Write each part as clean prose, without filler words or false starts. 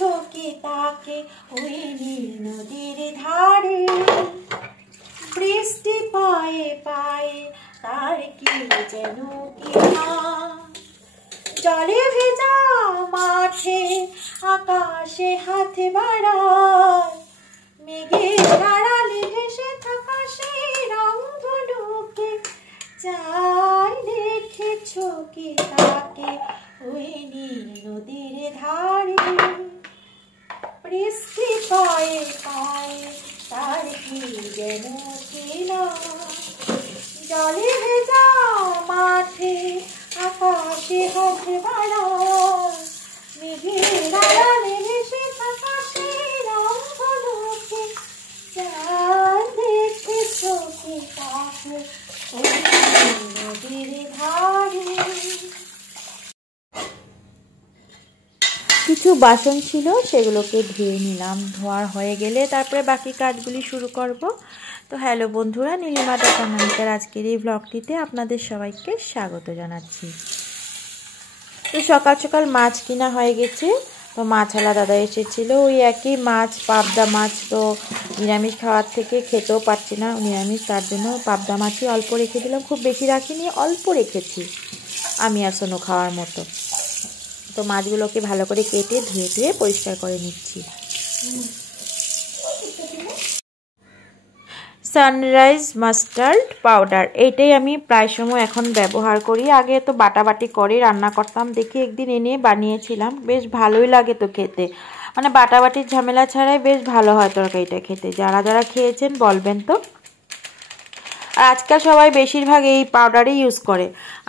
দেখেছো কি তাকে ওই নীল নদীর ধারে, বৃষ্টি পায়ে পায়ে তার কি যেন কি নাম। জলে ভেজা মাঠে আকাশে হাত বাড়ায়, মেঘের আড়ালে ভেসে থাকা সেই রংগুলোকে চাই। দেখেছো কি তাকে ওই নীল নদীর ধারে, বৃষ্টি পায়ে পায়ে তার কি যেন কি নাম। জলে ভেজা মাঠে আকাশে হাত বাড়ায়, মেঘের আড়ালে ভেসে থাকা সেই রংগুলোকে চাই। দেখেছো কি তাকে ওই নদীর ধারে। কিছু বাসন ছিল সেগুলোকে ধুয়ে নিলাম, ধোয়া হয়ে গেলে তারপরে বাকি কাজগুলি শুরু করব। তো হ্যালো বন্ধুরা, নীলিমা দোকানদার আজকের এই ব্লগটিতে আপনাদের সবাইকে স্বাগত জানাচ্ছি। তো সকাল সকাল মাছ কিনা হয়ে গেছে। তো মাছওয়ালা দাদা এসেছিলো, ওই একই মাছ, পাবদা মাছ। তো নিরামিষ খাওয়ার থেকে খেতেও পারছি না নিরামিষ, তার জন্য পাবদা মাছই অল্প রেখে দিলাম, খুব বেশি রাখিনি, অল্প রেখেছি আমি আর সোনু খাওয়ার মতো। তো মাছগুলোকে ভালো করে কেটে ধুয়ে ধুয়ে পরিষ্কার করে নিচ্ছি। সানরাইজ মাস্টার্ড পাউডার, এইটাই আমি প্রায় সময় এখন ব্যবহার করি। আগে তো বাটাবাটি করে রান্না করতাম, দেখি একদিন এনে বানিয়েছিলাম, বেশ ভালোই লাগে তো খেতে, মানে বাটাবাটির ঝামেলা ছাড়াই বেশ ভালো হয় তরকারিটা খেতে। যারা যারা খেয়েছেন বলবেন তো। আর আজকাল সবাই বেশিরভাগ এই পাউডারই ইউজ করে।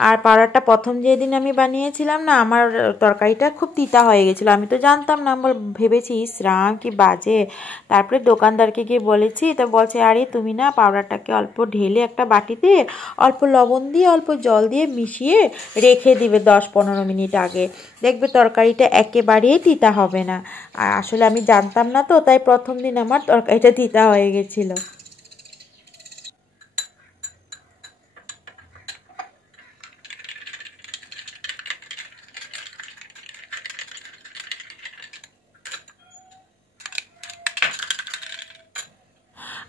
আর পাউডারটা প্রথম যেদিন আমি বানিয়েছিলাম না, আমার তরকারিটা খুব তিতা হয়ে গেছিলো, আমি তো জানতাম না, আমার ভেবেছি রাম কি বাজে। তারপরে দোকানদারকে গিয়ে বলেছি, তো বলছে আরে তুমি না পাউডারটাকে অল্প ঢেলে একটা বাটিতে অল্প লবণ দিয়ে অল্প জল দিয়ে মিশিয়ে রেখে দিবে 10-15 মিনিট আগে, দেখবে তরকারিটা একেবারেই তিতা হবে না। আর আসলে আমি জানতাম না তো, তাই প্রথম দিন আমার তরকারিটা তিতা হয়ে গেছিলো।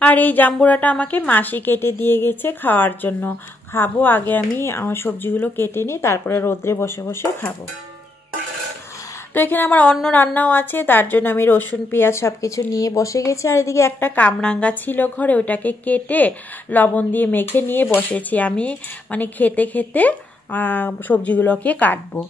আর এই জাম্বুরাটা আমাকে মাসি কেটে দিয়ে গেছে খাওয়ার জন্য, খাবো। আগে আমি আমার সবজিগুলো কেটে নিই, তারপরে রোদ্রে বসে বসে খাবো। তো এখানে আমার অন্য রান্নাও আছে, তার জন্য আমি রসুন পেঁয়াজ সব কিছু নিয়ে বসে গেছি। আর এদিকে একটা কামরাঙ্গা ছিল ঘরে, ওটাকে কেটে লবণ দিয়ে মেখে নিয়ে বসেছি আমি, মানে খেতে খেতে সবজিগুলোকে কাটবো।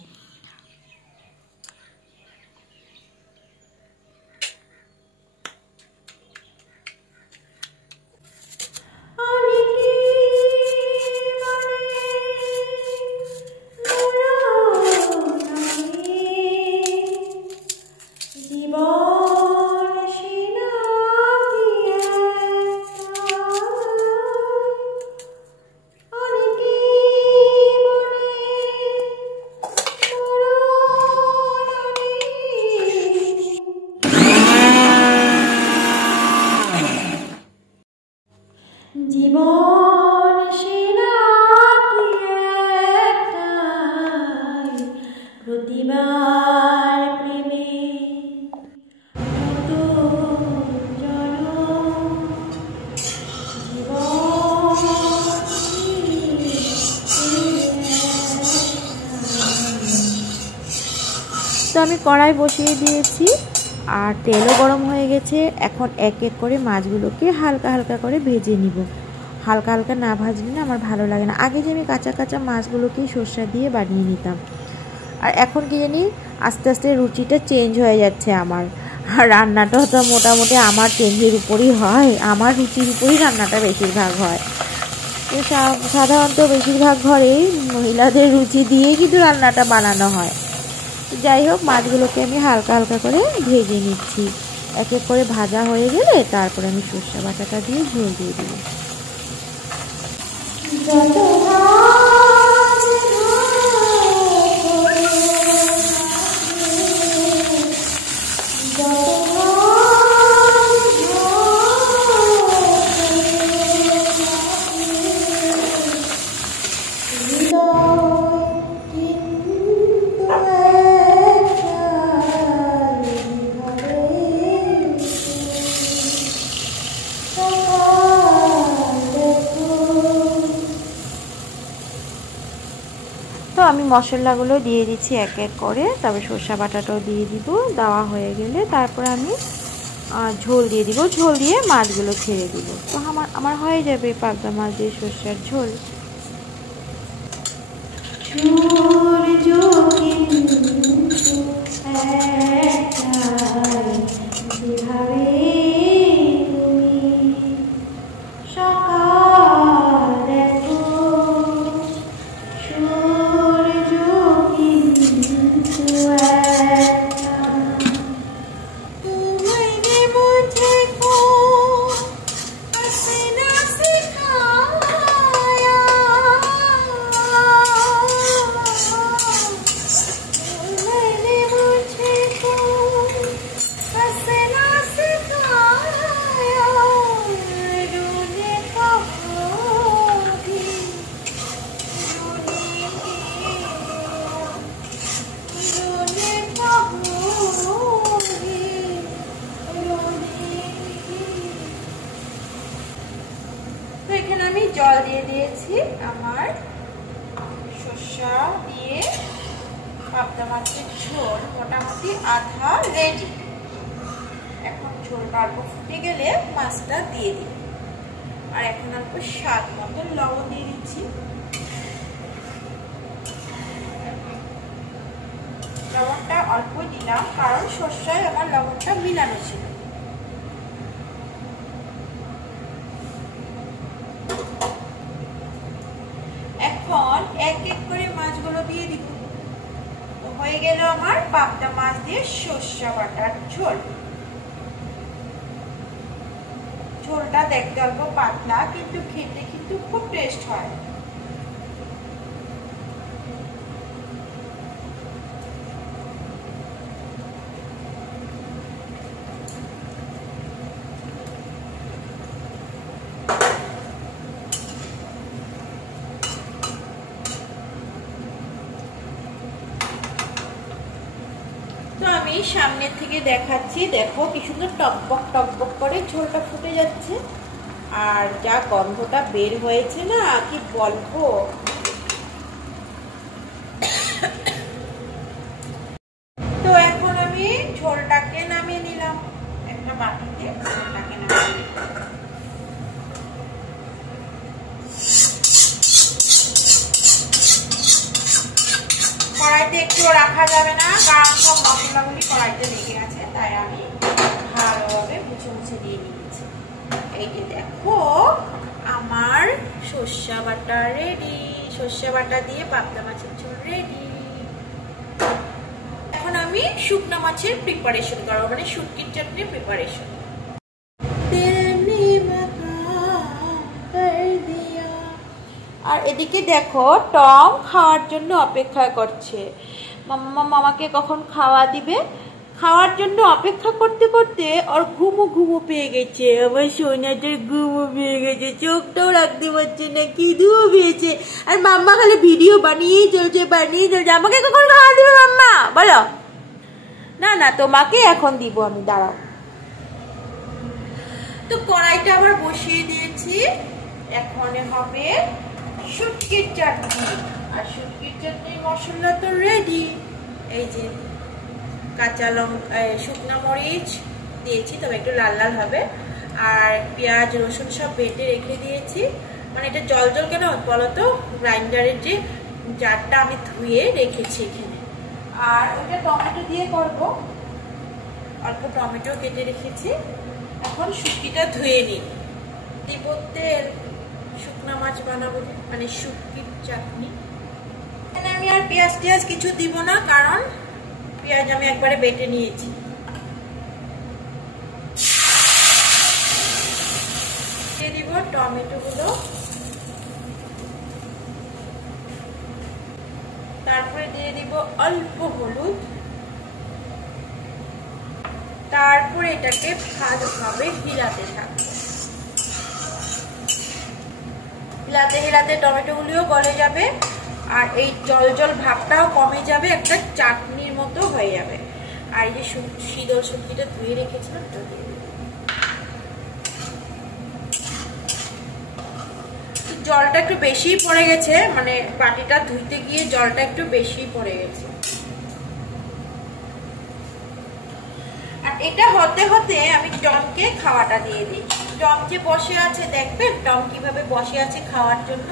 জীবন সেনা কি একটাই, প্রতিবার প্রেমে তো আমি কড়াই বসিয়ে দিয়েছি, আর তেলও গরম হয়ে গেছে। এখন এক এক করে মাছগুলোকে হালকা হালকা করে ভেজে নিব। হালকা হালকা না ভাজলে না আমার ভালো লাগে না। আগে যে আমি কাঁচা কাঁচা মাছগুলোকেই সর্ষে দিয়ে বানিয়ে নিতাম, আর এখন কি জানি আস্তে আস্তে রুচিটা চেঞ্জ হয়ে যাচ্ছে আমার। আর রান্নাটাও তো মোটামুটি আমার চেঞ্জের উপরই হয়, আমার রুচির উপরই রান্নাটা বেশিরভাগ হয়। তো সাধারণত বেশিরভাগ ঘরেই মহিলাদের রুচি দিয়েই কিন্তু রান্নাটা বানানো হয়। যাই হোক, মাছগুলোকে আমি হালকা হালকা করে ভেজে নিচ্ছি। এক এক করে ভাজা হয়ে গেলে তারপরে আমি সর্ষে বাটাটা দিয়ে ঝোল দিয়ে দিব। তো আমি মশলাগুলো দিয়ে দিচ্ছি এক এক করে, তবে সরষা বাটাটাও দিয়ে দিব। দেওয়া হয়ে গেলে তারপরে আমি ঝোল দিয়ে দিব, ঝোল দিয়ে মাছগুলো ছেড়ে দিব। তো আমার হয়ে যাবে পাবদা মাছ দিয়ে সরষার ঝোল। তো এখানে আমি জল দিয়ে দিয়েছি। আমার সরষা দিয়ে পাবদা মাছের ঝোল মোটামুটি আধা রেডি। এখন ঝোলটা অল্প ফুটে গেলে মাছটা দিয়ে দিই। আর এখন অল্প স্বাদ মতো লবণ দিয়ে দিচ্ছি। লবণটা অল্প দিলাম কারণ সরষায় আমার লবণটা মিলানো ছিল। এখন এক এক করে মাছগুলো দিয়ে দিব। তো হয়ে গেল আমার পাবদা মাছ দিয়ে সরষা বাটার ঝোল। ঝোলটা দেখতে অল্প পাতলা, কিন্তু খেতে কিন্তু খুব টেস্ট হয়। তো আমি সামনে থেকে দেখাচ্ছি, দেখো কি সুন্দর টকবক টকবক করে ঝোলটা ফুটে যাচ্ছে। আর যা গন্ধটা বের হয়েছে না, কি বলবো। তো এখন আমি ঝোলটাকে নামিয়ে নিলাম একটা বাটিতে। ঝোলটাকে নামিয়ে নিলাম। কড়াইতে একটু রাখা যাবে না, কারণ সব মশলাগুলি কড়াইতে লেগে আছে, তাই আমি ভালোভাবে মুছে মুছে দিয়ে নিয়েছি। এই যে দেখো আমার সরষা বাটা রেডি। সরষা বাটা দিয়ে পাবদা মাছের ঝোল রেডি। এখন আমি শুকনো মাছের প্রিপারেশন করবো, মানে শুটকির চাটনির প্রিপারেশন। আর এদিকে দেখো টম খাওয়ার জন্য অপেক্ষা করছে। মামাকে কখন খাওয়া দিবে, খাওয়ার জন্য অপেক্ষা করতে করতে ওর ঘুমো পেয়ে গেছে। আমার সোনাটার ঘুমো পেয়ে গেছে, চোখটাও রাখতে পারছে না, কি ধুমো পেয়েছে। আর মাম্মা খালি ভিডিও বানিয়েই চলছে। আমাকে কখন খাওয়া দিবে মাম্মা বলো? না তোমাকে এখন দিব আমি, দাঁড়াও। তো কড়াইটা আবার বসিয়ে দিয়েছি। এখন হবে শুটকির চাটনি। আর শুটকির চাটনির মশলা তো রেডি। এই যে কাঁচা লঙ্কা, শুকনো মরিচ দিয়েছি, তবে একটু লাল লাল হবে। আর পেঁয়াজ রসুন সব বেটে রেখে দিয়েছি। মানে এটা জল জল কেন বলতো, গ্রাইন্ডারের যে জারটা আমি ধুয়ে রেখেছি এখানে। আর ওটা টমেটো দিয়ে করবো, অল্প টমেটো কেটে রেখেছি। এখন শুটকিটা ধুয়ে নিই, দিব তেল। শুকনা মাছ বানাবো, মানে শুটকির চাটনি। এখানে আমি আর পেঁয়াজ টিয়াজ কিছু দিব না, কারণ পেঁয়াজ আমি একবারে বেটে নিয়েছি। দিয়ে দিব টমেটো গুলো, তারপরে দিয়ে দিব অল্প হলুদ। তারপরে এটাকে ভালোভাবে হিলাতে থাকবো। হিলাতে টমেটো গুলিও গলে যাবে, আর এই জল জল ভাবটাও কমে যাবে, একটা চাটনির মতো হয়ে যাবে। আর এই যে শীতল সবজিটা ধুয়ে রেখেছিলাম, তো দিয়ে দিই। জলটা একটু বেশি পড়ে গেছে, মানে বাটিটা ধুইতে গিয়ে জলটা একটু বেশি পড়ে গেছে। আর এটা হতে হতে আমি টমকে খাওয়াটা দিয়ে দিই। টম যে বসে আছে, দেখবেন টম কিভাবে বসে আছে খাওয়ার জন্য।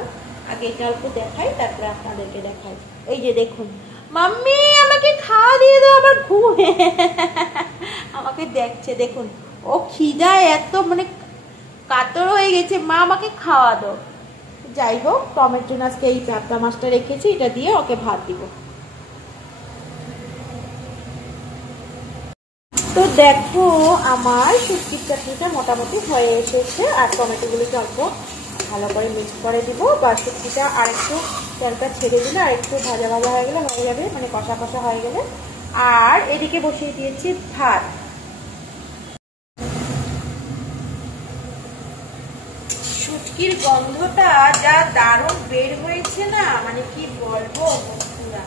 আগে এটা অল্প দেখাই, তারপরে আপনাদেরকে দেখাই। এই যে দেখুন, মাম্মি আমাকে খাওয়া দিয়ে দাও, আবার ঘুমে আমাকে দেখছে। দেখুন ও খিদায় এত মানে কাতর হয়ে গেছে, মা আমাকে খাওয়া দাও। যাই হোক, টমের জন্য আজকে এই পাবদা মাছটা রেখেছি, এটা দিয়ে ওকে ভাত দিব। তো দেখো আমার শুটকির চাটনিটা মোটামুটি হয়ে এসেছে। আর টমেটোগুলোকে অল্প ভালো করে মিক্স করে দিব, বা শুটকিটা আরেকটু তেলটা ছেড়ে দিলে আরেকটু ভাজা ভাজা হয়ে গেলে হয়ে যাবে, মানে কষা কষা হয়ে গেলে। আর এদিকে বসিয়ে দিয়েছি ভাত। শুটকির গন্ধটা যা দারুণ বের হয়েছে না, মানে কি বলবো বন্ধুরা,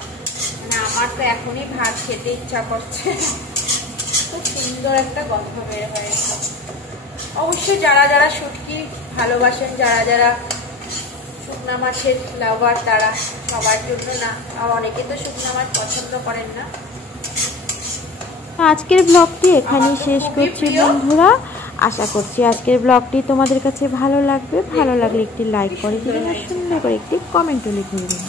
মানে আমার তো এখনই ভাত খেতে ইচ্ছা করছে। খুব সুন্দর একটা গন্ধ বের হয়েছে। অবশ্যই যারা যারা শুটকি ভালোবাসেন, যারা যারা শুকনা মাছের লাভার, তারা সবার জন্য না, অনেকে তো শুকনা মাছ পছন্দ করেন না। আজকের ব্লগটি এখানেই শেষ করছি বন্ধুরা। আশা করছি আজকের ব্লগটি তোমাদের কাছে ভালো লাগবে। ভালো লাগলে একটি লাইক করে দিবেন আর সুন্দর করে একটি কমেন্টও লিখে দেবেন।